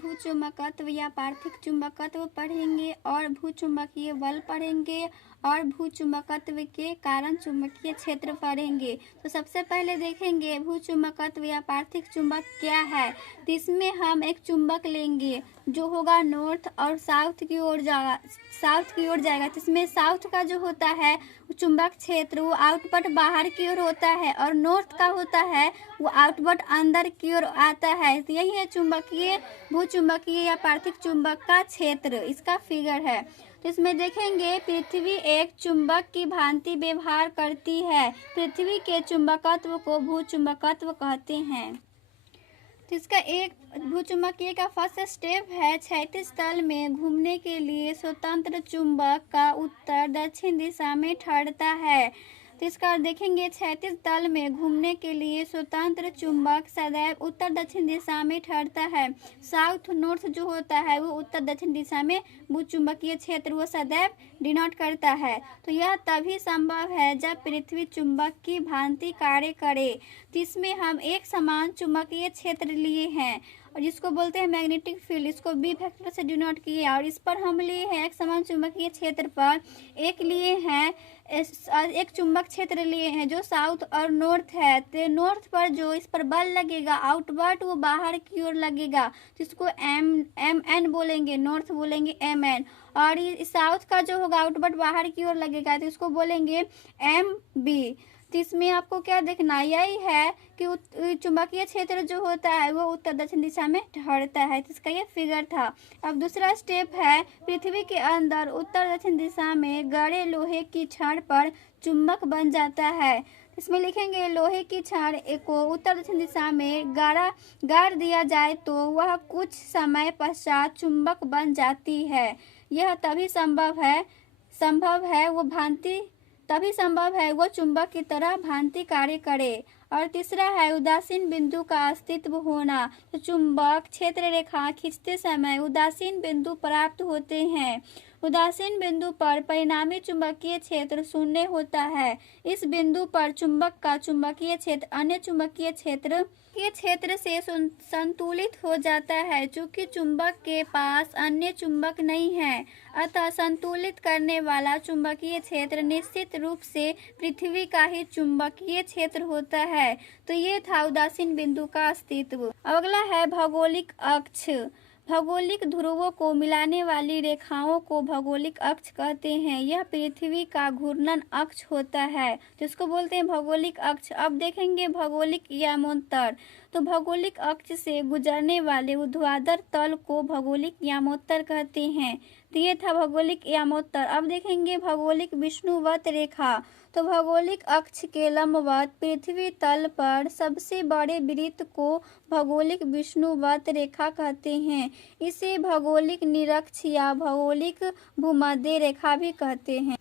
भूचुंबकत्व या पार्थिव चुंबकत्व पढ़ेंगे और भूचुंबकीय बल पढ़ेंगे और भूचुंबकत्व के कारण चुंबकीय क्षेत्र पढ़ेंगे। तो सबसे पहले देखेंगे भूचुंबकत्व या पार्थिव चुंबक क्या है। तो इसमें हम एक चुंबक लेंगे जो होगा नॉर्थ और साउथ की ओर जाएगा। तो इसमें साउथ का जो होता है चुंबक क्षेत्र वो आउटपुट बाहर की ओर होता है और नॉर्थ का होता है वो आउटपुट अंदर की ओर आता है। तो यही है भूचुंबकीय या पार्थिव चुंबक का क्षेत्र, इसका फिगर है। तो इसमें देखेंगे पृथ्वी एक चुंबक की भांति व्यवहार करती है। पृथ्वी के चुंबकत्व को भूचुंबकत्व कहते हैं। तो इसका एक भूचुंबकीय का फर्स्ट स्टेप है क्षैतिज तल में घूमने के लिए स्वतंत्र चुंबक का उत्तर दक्षिण दिशा में ठहरता है। तो इसका देखेंगे क्षैतिज तल में घूमने के लिए स्वतंत्र चुंबक सदैव उत्तर दक्षिण दिशा में ठहरता है। साउथ नॉर्थ जो होता है वो उत्तर दक्षिण दिशा में भूचुंबकीय क्षेत्र वो सदैव डिनोट करता है। तो यह तभी संभव है जब पृथ्वी चुंबक की भांति कार्य करे। तो इसमें हम एक समान चुंबकीय क्षेत्र लिए हैं और जिसको बोलते हैं मैग्नेटिक फील्ड, इसको बी फैक्टर से डिनोट किए और इस पर हम लिए हैं एक समान चुंबकीय क्षेत्र पर एक चुंबक क्षेत्र लिए हैं जो साउथ और नॉर्थ है। तो नॉर्थ पर जो इस पर बल लगेगा आउटवर्ड वो बाहर की ओर लगेगा, तो इसको एम एन बोलेंगे, नॉर्थ बोलेंगे एम एन। और साउथ का जो होगा आउटवर्ड बाहर की ओर लगेगा तो इसको बोलेंगे एम बी। तो इसमें आपको क्या देखना यही है कि चुंबकीय क्षेत्र जो होता है वो उत्तर दक्षिण दिशा में ठहरता है। तो इसका ये फिगर था। अब दूसरा स्टेप है पृथ्वी के अंदर उत्तर दक्षिण दिशा में गड़े लोहे की छड़ पर चुंबक बन जाता है। इसमें लिखेंगे लोहे की छड़ को उत्तर दक्षिण दिशा में गाड़ दिया जाए तो वह कुछ समय पश्चात चुंबक बन जाती है। यह तभी संभव है वो चुंबक की तरह भांति कार्य करे। और तीसरा है उदासीन बिंदु का अस्तित्व होना। तो चुंबक क्षेत्र रेखा खींचते समय उदासीन बिंदु प्राप्त होते हैं। उदासीन बिंदु पर परिणामी चुंबकीय क्षेत्र शून्य होता है। इस बिंदु पर चुंबक का चुंबकीय क्षेत्र अन्य चुंबकीय क्षेत्र से संतुलित हो जाता है। चूंकि चुंबक के पास अन्य चुंबक नहीं है अतः संतुलित करने वाला चुंबकीय क्षेत्र निश्चित रूप से पृथ्वी का ही चुंबकीय क्षेत्र होता है। तो ये था उदासीन बिंदु का अस्तित्व। अब अगला है भौगोलिक अक्ष। भौगोलिक ध्रुवों को मिलाने वाली रेखाओं को भौगोलिक अक्ष कहते हैं। यह पृथ्वी का घूर्णन अक्ष होता है जिसको बोलते हैं भौगोलिक अक्ष। अब देखेंगे भौगोलिक यामोत्तर। तो भौगोलिक अक्ष से गुजरने वाले ऊर्ध्वाधर तल को भौगोलिक यामोत्तर कहते हैं। तो ये था भौगोलिक यामोत्तर। अब देखेंगे भौगोलिक विषुवत रेखा। तो भौगोलिक अक्ष के लंबवत पृथ्वी तल पर सबसे बड़े वृत्त को भौगोलिक विषुवत रेखा कहते हैं। इसे भौगोलिक निरक्ष या भौगोलिक भूमध्य रेखा भी कहते हैं।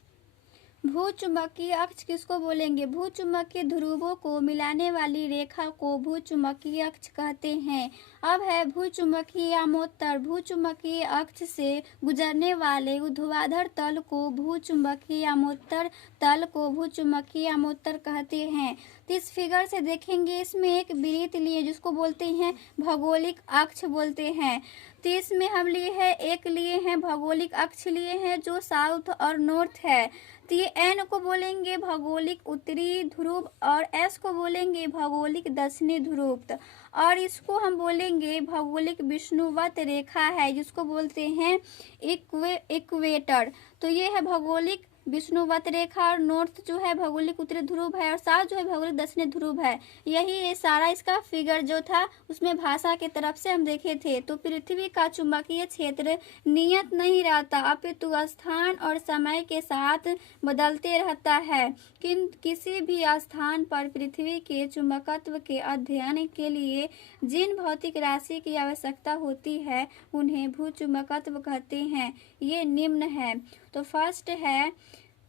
भूचुंबकीय अक्ष किसको बोलेंगे? भूचुंबकीय ध्रुवों को मिलाने वाली रेखा को भूचुंबकीय अक्ष कहते हैं। अब है भूचुंबकीय यामोत्तर। भूचुंबकीय अक्ष से गुजरने वाले ऊर्ध्वाधर तल को भूचुंबकीय यामोत्तर तल को भूचुंबकीय यामोत्तर कहते हैं। तो इस फिगर से देखेंगे इसमें एक वृत्त लिए जिसको बोलते हैं भौगोलिक अक्ष बोलते हैं। तो इसमें हम लिए हैं भौगोलिक अक्ष लिए हैं जो साउथ और नॉर्थ है। तो ये एन को बोलेंगे भौगोलिक उत्तरी ध्रुव और एस को बोलेंगे भौगोलिक दक्षिणी ध्रुव और इसको हम बोलेंगे भौगोलिक विषुवत रेखा है जिसको बोलते हैं इक्वेटर। तो ये है भौगोलिक विषुवत रेखा और नॉर्थ जो है भौगोलिक उत्तरी ध्रुव है और साउथ जो है भौगोलिक दक्षिणी ध्रुव है। यही सारा इसका फिगर जो था उसमें भाषा के तरफ से हम देखे थे। तो पृथ्वी का चुंबकीय क्षेत्र नियत नहीं रहता अपितु स्थान और समय के साथ बदलते रहता है। किसी भी स्थान पर पृथ्वी के चुंबकत्व के अध्ययन के लिए जिन भौतिक राशि की आवश्यकता होती है उन्हें भूचुंबकत्व कहते हैं। ये निम्न है। तो फर्स्ट है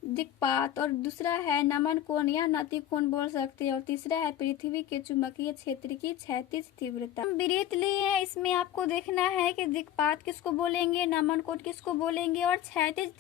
दिक्पात, और दूसरा है नमन कोण या नति कोण बोल सकते हैं, और तीसरा है पृथ्वी के चुंबकीय क्षेत्र की क्षैतिज तीव्रता। हम वृत्त लिए हैं, इसमें आपको देखना है कि दिक्पात किसको बोलेंगे, नमन कोण किसको बोलेंगे और क्षैतिज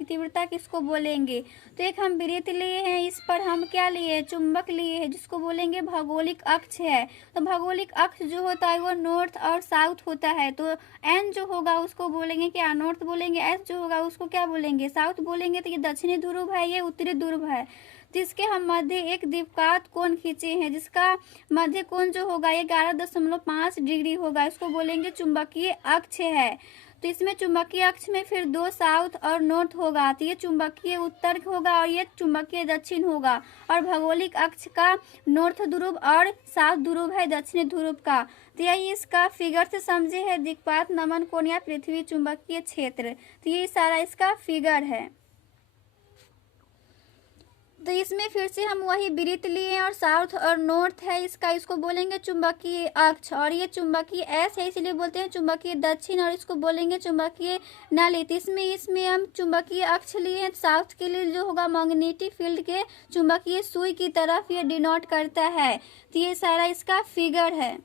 तीव्रता किसको बोलेंगे। तो एक हम वृत्त लिए हैं, इस पर हम क्या लिए हैं, चुंबक लिए हैं, जिसको बोलेंगे भौगोलिक अक्ष है। तो भौगोलिक अक्ष जो होता है वो नॉर्थ और साउथ होता है। तो एन जो होगा उसको बोलेंगे क्या, नॉर्थ बोलेंगे। एस जो होगा उसको क्या बोलेंगे, साउथ बोलेंगे। तो ये दक्षिणी ध्रुव है, ये उत्तरी ध्रुव है। जिसके हम मध्य एक द्विपात कोण खींचे हैं, जिसका मध्य कोण जो होगा 11.5 डिग्री होगा, इसको बोलेंगे चुंबकीय अक्ष है। तो इसमें चुंबकीय अक्ष में फिर 2 साउथ और नॉर्थ होगा। तो ये चुंबकीय उत्तर होगा और ये चुंबकीय दक्षिण होगा। और भौगोलिक अक्ष का नॉर्थ ध्रुव और साउथ ध्रुव है दक्षिणी ध्रुव का। तो यही इसका फिगर से समझे है, दिक्पात, नमन कोण या पृथ्वी चुंबकीय क्षेत्र। तो ये सारा इसका फिगर है। तो इसमें फिर से हम वही वृत्त लिए हैं और साउथ और नॉर्थ है इसका, इसको बोलेंगे चुंबकीय अक्ष। और ये चुंबकीय एस है, इसलिए बोलते हैं चुंबकीय दक्षिण, और इसको बोलेंगे चुंबकीय नली। इसमें हम चुंबकीय अक्ष लिए हैं। साउथ के लिए जो होगा मैग्नेटिक फील्ड के चुंबकीय सुई की तरफ ये डिनोट करता है। तो ये सारा इसका फिगर है।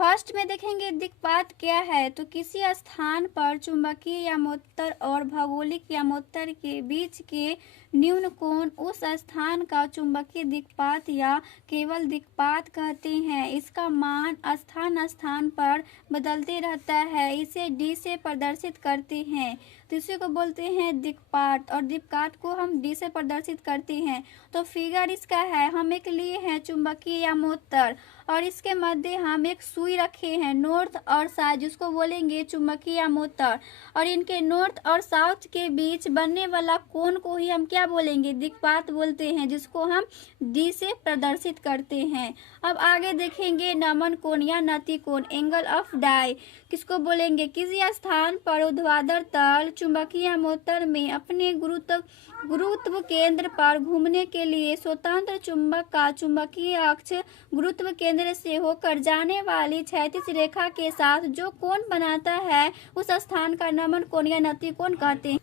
फर्स्ट में देखेंगे दिक्पात क्या है। तो किसी स्थान पर चुंबकीय यामोत्तर और भौगोलिक यामोत्तर के बीच के न्यून कोण उस स्थान का चुंबकीय दिक्पात या केवल दिक्पात कहते हैं। इसका मान स्थान स्थान पर बदलते रहता है। इसे डी से प्रदर्शित करते हैं, तो इसी को बोलते हैं दिक्पात, और दिक्पात को हम डी से प्रदर्शित करते हैं। तो फिगर इसका है, हम एक लिए हैं चुंबकीय यामोत्तर और इसके मध्य हम एक सुई रखे हैं नॉर्थ और साउथ, जिसको बोलेंगे चुंबकीय यामोत्तर। और इनके नॉर्थ और साउथ के बीच बनने वाला कोण को ही हम क्या बोलेंगे, दिक्पात बोलते हैं, जिसको हम डी से प्रदर्शित करते हैं। अब आगे देखेंगे नमन कोण या नति कोण, एंगल ऑफ डाई, किसको बोलेंगे, किसी स्थान पर ऊर्ध्वाधर तल चुंबकीय यामोत्तर में अपने गुरुत्व केंद्र पर घूमने के लिए स्वतंत्र चुंबक का चुंबकीय अक्ष गुरुत्व केंद्र से होकर जाने वाली क्षैतिज रेखा के साथ जो कोण बनाता है उस स्थान का नमन कोण या नति कोण कहते हैं।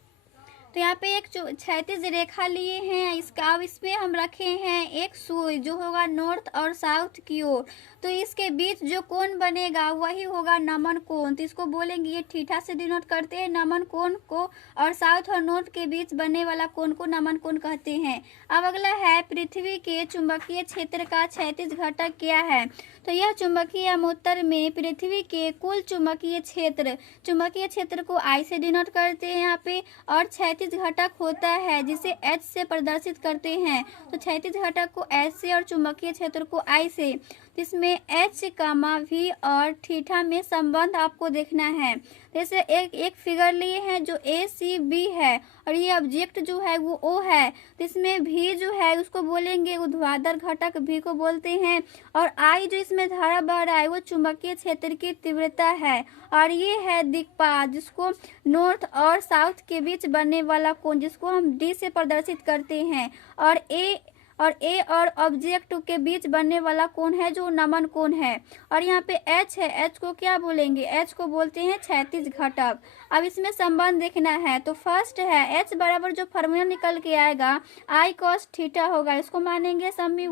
तो यहाँ पे एक क्षैतिज रेखा लिए हैं, इसका अब इसमें हम रखे हैं एक सुई जो होगा नॉर्थ और साउथ की ओर। तो इसके बीच जो कोण बनेगा वही होगा नमन कोण। तो इसको बोलेंगे, ये थीटा से डिनोट करते हैं नमन कोण को, और साउथ और नॉर्थ के बीच बनने वाला कोण को नमन कोण कहते हैं। अब अगला है पृथ्वी के चुंबकीय क्षेत्र का क्षैतिज घटक क्या है। तो यह चुंबकीय यामोत्तर में पृथ्वी के कुल चुंबकीय क्षेत्र को आई से डिनोट करते हैं यहाँ पे, और क्षैतिज घटक होता है जिसे एच से प्रदर्शित करते हैं। तो क्षैतिज घटक को एच से और चुंबकीय क्षेत्र को आई से। इसमें एच कामा वी और थीटा में संबंध आपको देखना है। जैसे एक फिगर लिए हैं जो ए सी बी है और ये ऑब्जेक्ट जो है वो ओ है। तो इसमें भी जो है उसको बोलेंगे ऊर्ध्वाधर घटक, भी को बोलते हैं। और आई जो इसमें धारा बह रहा है वो चुंबकीय क्षेत्र की तीव्रता है। और ये है दिक्पात, जिसको नॉर्थ और साउथ के बीच बनने वाला कोण, जिसको हम डी से प्रदर्शित करते हैं। और ए और ऑब्जेक्ट के बीच बनने वाला कोण है जो नमन कोण है। और यहाँ पे एच है, एच को क्या बोलेंगे, एच को बोलते हैं क्षैतिज घटक। अब इसमें संबंध देखना है। तो फर्स्ट है एच बराबर जो फार्मूला निकल के आएगा आई कॉस थीटा होगा, इसको मानेंगे समी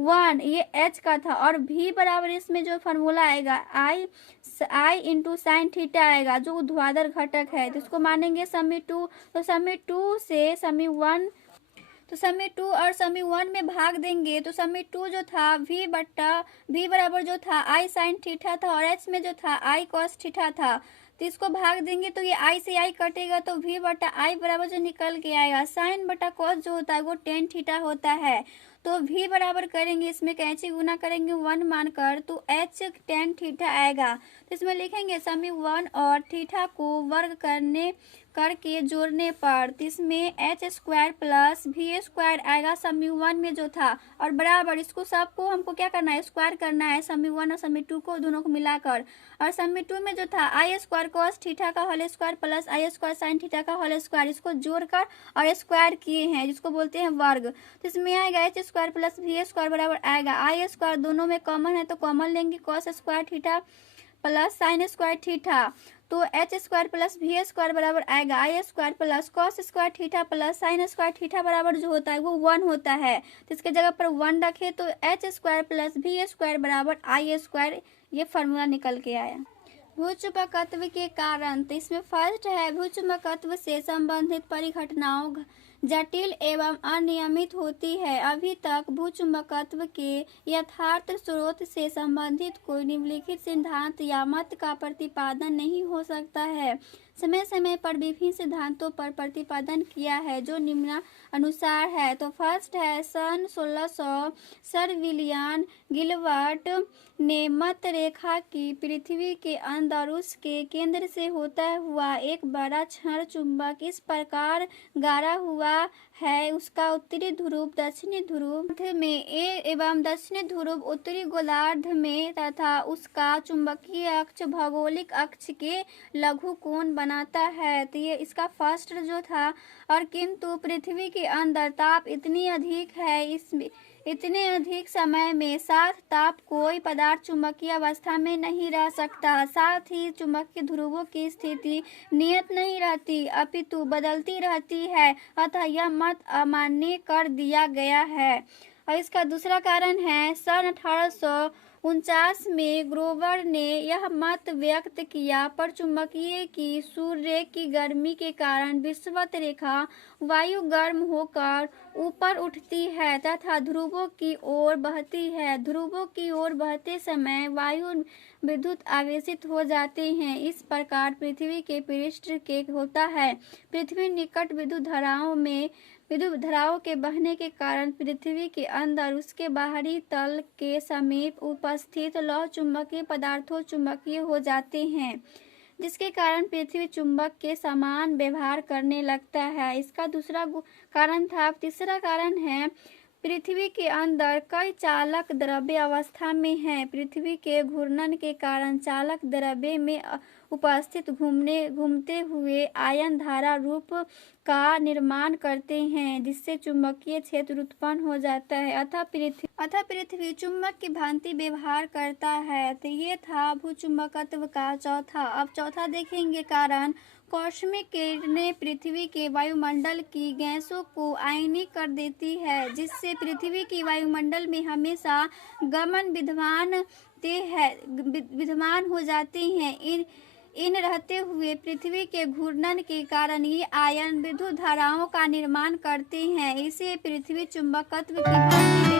1, ये एच का था। और भी बराबर इसमें जो फार्मूला आएगा आई इंटू साइन थीटा आएगा जो ऊर्ध्वाधर घटक है, तो इसको मानेंगे समी 2। तो समी 2 से समी 1, तो समी 2 और समी 1 में भाग देंगे। तो समी 2 जो था भी बराबर जो था आई साइन थीटा था, और एच में जो था आई कॉस थीटा था। तो इसको भाग देंगे तो ये आई से आई कटेगा, तो भी बटा आई बराबर जो निकल के आएगा साइन बटा कॉस जो होता है वो टेन थीटा होता है। तो भी बराबर करेंगे, इसमें कैंची गुना करेंगे 1 मानकर, तो एच टेन थीटा आएगा। तो इसमें लिखेंगे समी 1 और थीटा को वर्ग करके जोड़ने पर, तो इसमें एच स्क्वायर प्लस भी स्क्वायर आएगा समी 1 में जो था, और बराबर इसको सबको हमको क्या करना है, स्क्वायर करना है, समी 1 और समी 2 को दोनों को मिलाकर। और समी 2 में जो था आई स्क्वायर कॉस थीटा का होल स्क्वायर प्लस आई स्क्वायर साइन थीटा का होल स्क्वायर, इसको जोड़कर और स्क्वायर किए हैं जिसको बोलते हैं वर्ग। तो इसमें आएगा एच स्क्वायर प्लस भी स्क्वायर बराबर आएगा आई स्क्वायर, दोनों में कॉमन है तो कॉमन लेंगे, cos square theta plus sine square theta. तो H square plus V square बराबर आएगा I square plus cos square theta plus sine square theta बराबर जो होता है वो 1 होता है। तो इसके जगह पर 1 रखे तो H square plus V square बराबर आई स्क्वायर, ये फार्मूला निकल के आया। भूचुंबकत्व के कारण, तो इसमें फर्स्ट है भूचुंबकत्व से संबंधित परिघटनाओं जटिल एवं अनियमित होती है। अभी तक भूचुंबकत्व के यथार्थ स्रोत से संबंधित कोई निम्नलिखित सिद्धांत या मत का प्रतिपादन नहीं हो सकता है। समय समय पर विभिन्न सिद्धांतों पर प्रतिपादन किया है जो निम्नानुसार है। तो फर्स्ट है सन 1600 सर विलियम गिलबर्ट ने मत रेखा की पृथ्वी के अंदर उसके केंद्र से होता हुआ एक बड़ा क्षण चुंबक इस प्रकार गाड़ा हुआ है, उसका उत्तरी ध्रुव दक्षिणी ध्रुव में एवं दक्षिणी ध्रुव उत्तरी गोलार्ध में तथा उसका चुंबकीय अक्ष भौगोलिक अक्ष के लघु कोण बनाता है। तो ये इसका फर्स्ट जो था। और किंतु पृथ्वी के अंदर ताप इतनी अधिक है, इसमें इतने अधिक समय में साथ ताप कोई पदार्थ चुंबकीय अवस्था में नहीं रह सकता। साथ ही चुंबकीय ध्रुवों की स्थिति नियत नहीं रहती अपितु बदलती रहती है, अतः यह मत अमान्य कर दिया गया है। और इसका दूसरा कारण है सन 1849 में ग्रोवर ने यह मत व्यक्त किया पर चुंबकीय की सूर्य की गर्मी के कारण विषुवत रेखा वायु गर्म होकर ऊपर उठती है तथा ध्रुवों की ओर बहती है। ध्रुवों की ओर बहते समय वायु विद्युत आवेशित हो जाते हैं। इस प्रकार पृथ्वी के पृष्ठ के होता है। पृथ्वी निकट विद्युत धाराओं के बहने के कारण पृथ्वी के अंदर उसके बाहरी तल के समीप उपस्थित लौह चुंबकीय पदार्थों चुंबकीय हो जाते हैं, जिसके कारण पृथ्वी चुंबक के समान व्यवहार करने लगता है। इसका दूसरा कारण था। तीसरा कारण है पृथ्वी के अंदर कई चालक द्रव्य अवस्था में हैं। पृथ्वी के घूर्णन के कारण चालक द्रव्य में उपस्थित घूमते हुए आयन धारा रूप का निर्माण करते हैं, जिससे चुंबकीय क्षेत्र उत्पन्न हो जाता है। अतः पृथ्वी चुंबक की भांति व्यवहार करता है। तो ये था भूचुंबकत्व का चौथा। अब चौथा देखेंगे कारण। कॉस्मिक किरणें पृथ्वी के वायुमंडल की गैसों को आयनिक कर देती है, जिससे पृथ्वी की वायुमंडल में हमेशा गमन विद्यमान हो जाते हैं। इन रहते हुए पृथ्वी के घूर्णन के कारण ये आयन विद्युत धाराओं का निर्माण करते हैं। इसे पृथ्वी चुंबकत्व की भांति